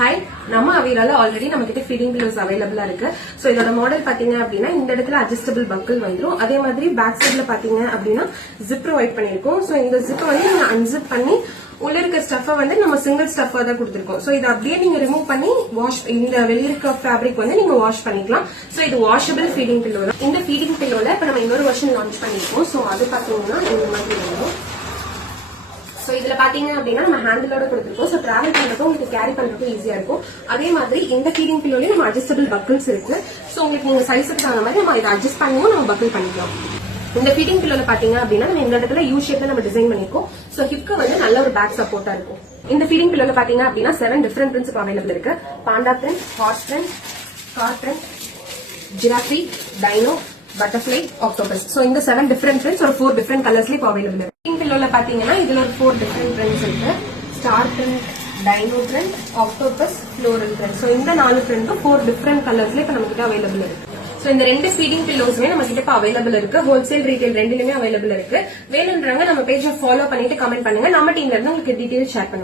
Hi, நம்ம அவையில already நம்ம கிட்ட ஃபீடிங் பில்லோஸ் அவைலபிளா இருக்கு. சோ இதோட மாடல் பாத்தீங்க அப்படின்னா இந்த இடத்துல அட்ஜஸ்டபிள் பக்கிள் வந்துரும். அதே மாதிரி பேக் சைட்ல பாத்தீங்க அப்படின்னா ஜிப் ப்ரொவைட் பண்ணிருக்கோம். சோ இந்த ஜிப் வந்து நீங்க அன்ஜிப் பண்ணி உள்ள இருக்க ஸ்டஃபை வந்து நம்ம சிங்கிள் ஸ்டஃபா தான் கொடுத்திருக்கோம். சோ இதை அப்படியே நீங்க ரிமூவ் பண்ணி வாஷ் இந்த வெளிய இருக்க ஃபேப்ரிக் வந்து நீங்க வாஷ் பண்ணிக்கலாம். சோ இது வாஷபிள் ஃபீடிங் பில்லோ தான். இந்த ஃபீடிங் பில்லோல இப்ப நம்ம இன்னொரு வெர்ஷன் லான்ச் பண்ணிருக்கோம். சோ அது பாத்தீங்கன்னா இந்த மாதிரி வரும். சோ இதுல பாத்தீங்க அப்படின்னா நம்ம ஹேண்டிலோட கொடுத்துருக்கோம். சோ டிராவல் பண்றதுக்கு உங்களுக்கு கேரி பண்றதுக்கு ஈஸியா இருக்கும். அதே மாதிரி இந்த ஃபீடிங் பில்லோலயும் நம்ம அட்ஜஸ்டபிள் பக்கிள்ஸ் இருக்கு. சோ உங்களுக்கு நீங்க சைஸுக்கு தகுந்த மாதிரி நம்ம இதை அட்ஜஸ்ட் பண்ணியும் நம்ம பக்கிள் பண்ணிக்கலாம். இந்த ஃபீடிங் பில்லோல பாத்தீங்க அப்படின்னா நம்ம இந்த இடத்துல யூ ஷேப்ல நம்ம டிசைன் பண்ணிருக்கோம். சோ ஹிப்க்கு வந்து நல்ல ஒரு பேக் சப்போர்ட்டா இருக்கும். இந்த ஃபீடிங் பில்லோல பாத்தீங்க அப்படின்னா 7 டிஃபரெண்ட் பிரிண்ட்ஸ் அவைலபிள் இருக்கு. Panda print, horse print, car print, giraffe, dino, butterfly, octopus. So இந்த 7 டிஃபரெண்ட் பிரிண்ட்ஸ் ஒரு 4 டிஃபரெண்ட் கலர்ஸ்ல இப்போ அவைலபிள் இருக்கு. ஃபீடிங் பில்லோல பாத்தீங்கன்னா இதுல ஒரு 4 டிஃபரெண்ட் பிரிண்ட்ஸ் இருக்கு. Star print, dino print, octopus, floral print. So இந்த 4 பிரிண்ட்டும் 4 டிஃபரெண்ட் கலர்ஸ்ல இப்ப நம்ம கிட்ட அவைலபிள் இருக்கு. சோ இந்த 2 ஃபீடிங் பில்லோஸ்மே நம்ம கிட்ட இப்ப அவைலபிள் இருக்கு. ஹோல்சேல், ரீட்டைல் ரெண்டுலயுமே அவைலபிள் இருக்கு. வேணும்ன்றவங்க நம்ம பேஜை ஃபாலோ பண்ணிட்டு கமெண்ட் பண்ணுங்க. நம்ம டீம்ல இருந்து உங்களுக்கு டீடைல்ஸ் ஷேர் பண்ணுங்க.